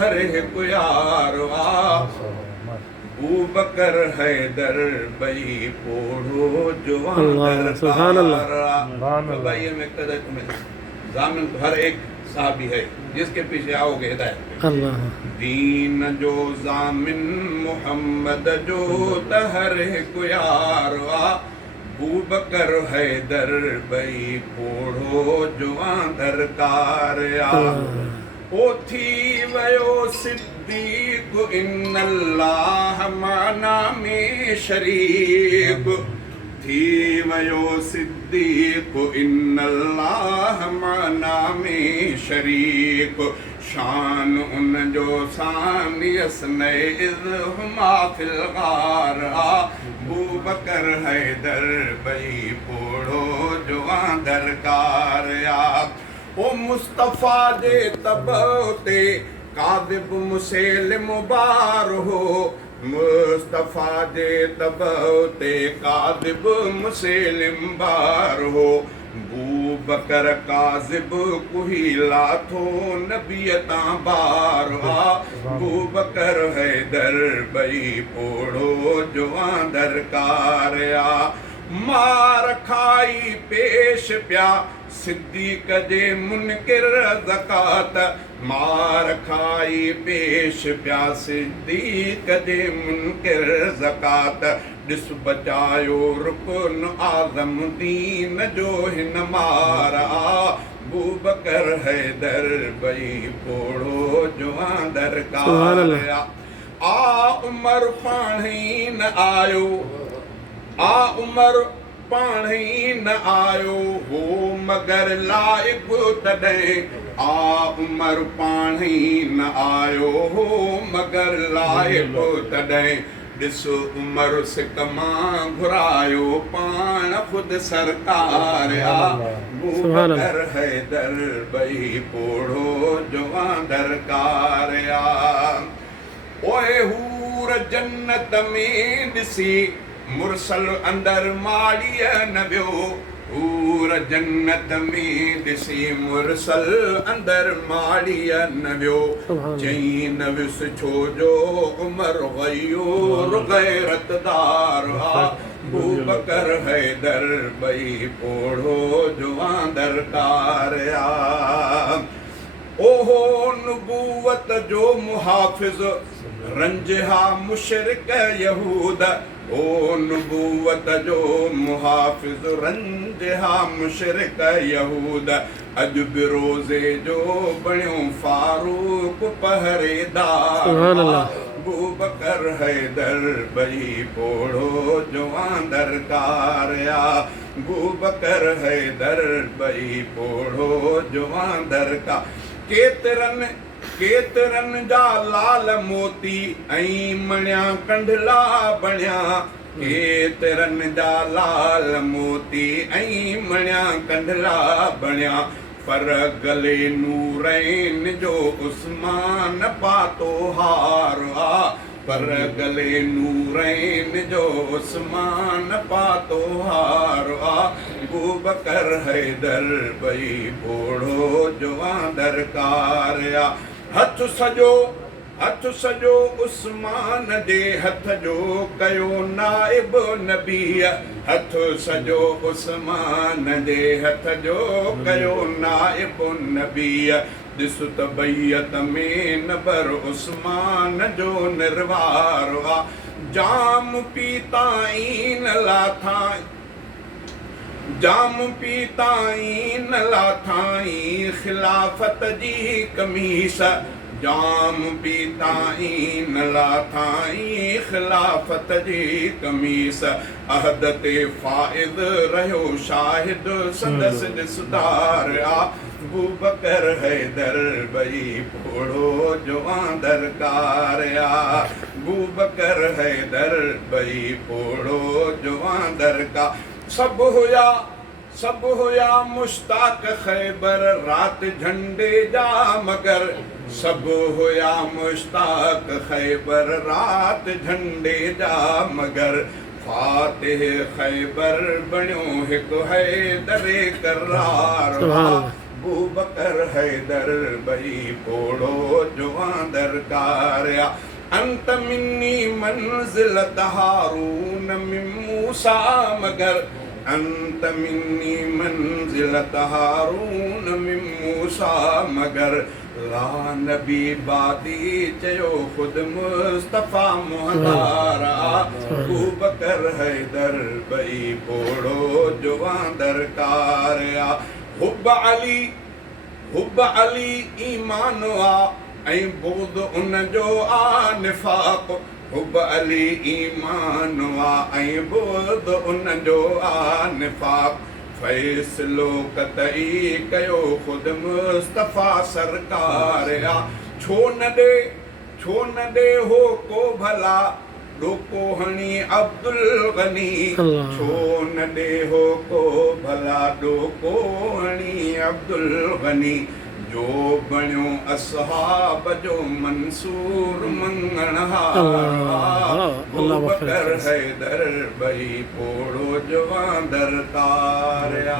हर हिकु यार बकर हैदर बई पोड़ो जवान भाई में कदर तुम्हें जामिन हर एक साहबी है जिसके पीछे आओगे हिदायत अल्लाह दीन जो जामिन मोहम्मद जो हर हिकु यार बकर हैदर बई पोड़ो जवान दरकार ओ थी वयो सिद्दीक इन्नल्लाह माना में शरीक थी वयो सिद्दीक इन्नल्लाह माना में शरीक शान उन जो सानियस नइज़ हुमा फिल गार अबू बकर हैदर बई पोड़ो जवान दरकार ओ मुस्तफ़ा जे तबते कादिब मुसैलिम बार हो मुस्तफ़ा जे तबते कादिब मुसैलिम बार हो बू बकर काज़िब कुही लाथो नबियता बार बू बकर हैदर बई पोड़ो जवान दरकार मार खाई पेश प्या सिद्दीक जे मुनकिर ज़कात मार खाई पेश प्या सिद्दीक जे मुनकिर ज़कात ॾिस बचायो रुकन आज़म दीन जो हिन मार अबू बकर हैदर बई पोड़ो जवान दरकार आ उमर पाणी न आयो आ उमर पाणी न आयो हो मगर लाइक तॾहिं आ उमर पाणी न आयो हो मगर लाइक तॾहिं ॾिस उमर सिक मां घुरायो पाण ख़ुदि सरकार अबू बकर हैदर बई पोड़ो जवान दरकार ओए हूर जन्नत में ॾिसी मुरसल अंदर माड़ीअ न वियो हूर जन्नत में ॾिसी मुरसल अंदर माड़ीअ न वियो चई न वियुस छो जो उमर गयूर गैरतदार अबू बकर हैदर बई पोड़ो जवान दरकार ओहो नबूवत जो मुहाफ़िज़ रंजहा मुशरिक यहूद ओ नबूवत जो मुहाफ़िज़ रंजहा मुशरिक यहूद अॼु बि रोज़े जो बणियो फारूक पहरेदार अबू बकर हैदर बई पोड़ो जवान दरकार अबू बकर हैदर बई पोड़ो जवान दरकार केतिरनि जा लाल मोती ऐं मणिया कंडला बणिया केतिरनि जा लाल मोती ऐं मणिया कंडला बणिया पर गले नूरैन जो उस्मान पातो हार पर गले नूरैन जो उस्मान पातो हार अबू बकर हैदर बई पोड़ो जवान दरकार हथ सजो उस्मान जे हथ जो कयो नाइब नबी हथ सजो उस्मान जे हथ जो कयो नाइब नबी ॾिस त बैयत में नबर उस्मान जो निर्वार जाम पीताई न लाथाई जाम पीताई न लाथाई खिलाफत जी कमीस जाम पीताई न लाथाई खिलाफत जी कमीस अहद ते फ़ाइद रहियो शाहिद संदस ॾिसदार अबू बकर हैदर बई पोड़ो जवान दरकार अबू बकर हैदर बई पोड़ो जवान दरकार सब हुया मुश्ताक खैबर रात झंडे जा मगर सब हुया मुश्ताक खैबर रात झंडे जा मगर फातिह खैबर बणियो हिकु हैदर करार अबू बकर हैदर बई पोड़ो जुवां दरकारिया अंत मिन्नी मंजिलत हारून मिन मूसा मगर अंत मिन्नी मंजिलत हारून मिन मूसा मगर ला नबी बादी चयो खुद मुस्तफा मुहतारा अबू बकर हैदर बई पोड़ो जुवां दरकारिया हुब अली ईमान ऐं बुग़्द उन जो आ निफ़ाक़ हुब अली ईमान ऐं बुग़्द उन जो आ निफ़ाक़ फ़ैसिलो कतई कयो ख़ुदि मुस्तफ़ा सरकार छो न ॾे हो को भला ॾोको हणी अब्दुल गनी छो न ॾे हो को भला ॾोको हणी अब्दुल गनी जो बणियो असहाब जो मंसूर मंगणहार अबू बकर हैदर बई पोड़ो जुवां दरकारिया।